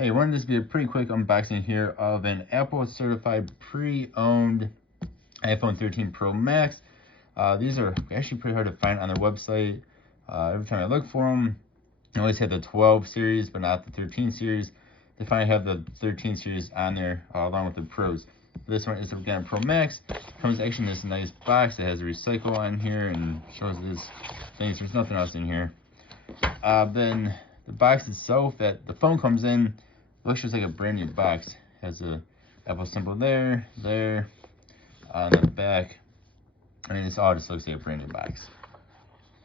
Hey, I wanted this to be a pretty quick unboxing here of an Apple certified pre-owned iPhone 13 Pro Max. These are actually pretty hard to find on their website. Every time I look for them, I always have the 12 series, but not the 13 series. They finally have the 13 series on there along with the Pros. This one is again Pro Max. Comes actually in this nice box that has a recycle on here and shows this things. There's nothing else in here. Then the box itself that the phone comes in looks just like a brand new box. Has a Apple symbol there, on the back. I mean, this all just looks like a brand new box.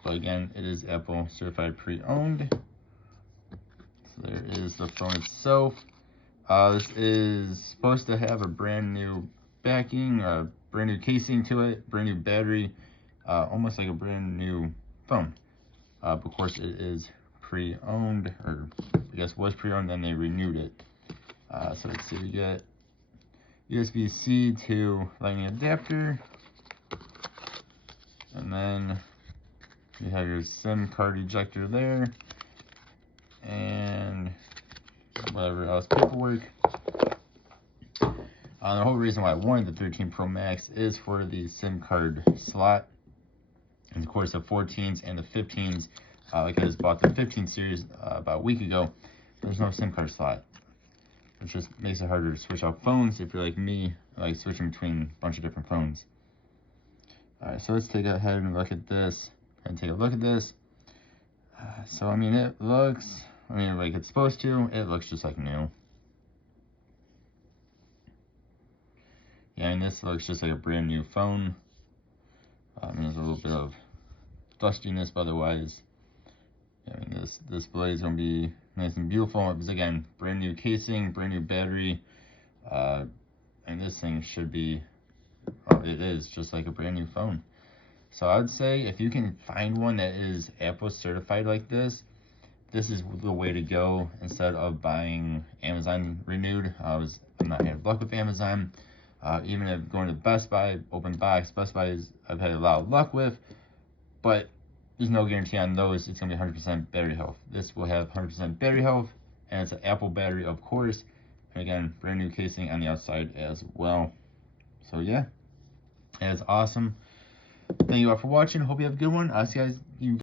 But again, it is Apple certified pre-owned. So there is the phone itself. This is supposed to have a brand new backing, a brand new casing to it, brand new battery, almost like a brand new phone. But of course, it is pre-owned, or I guess was pre-owned, then they renewed it. So let's see, we got USB-C to lightning adapter, and then you have your SIM card ejector there, and whatever else paperwork. The whole reason why I wanted the 13 Pro Max is for the SIM card slot. And of course, the 14s and the 15s, like I just bought the 15 series about a week ago, there's no SIM card slot, which just makes it harder to switch out phones if you're like me, like switching between a bunch of different phones. Alright, so let's take ahead and look at this, so I mean, it looks, like it's supposed to. It looks just like new. Yeah, and this looks just like a brand new phone. There's a little bit of dustiness, but otherwise, I mean, this display is going to be nice and beautiful. It was, again, brand new casing, brand new battery, and this thing should be, it is just like a brand new phone. So I would say if you can find one that is Apple certified like this is the way to go instead of buying Amazon renewed. I'm not having luck with Amazon. Even if going to Best Buy, open box, Best Buy I've had a lot of luck with, but there's no guarantee on those it's going to be 100% battery health. This will have 100% battery health, and it's an Apple battery, of course. And again, brand new casing on the outside as well. So yeah, that's awesome. Thank you all for watching. Hope you have a good one. I'll see you guys.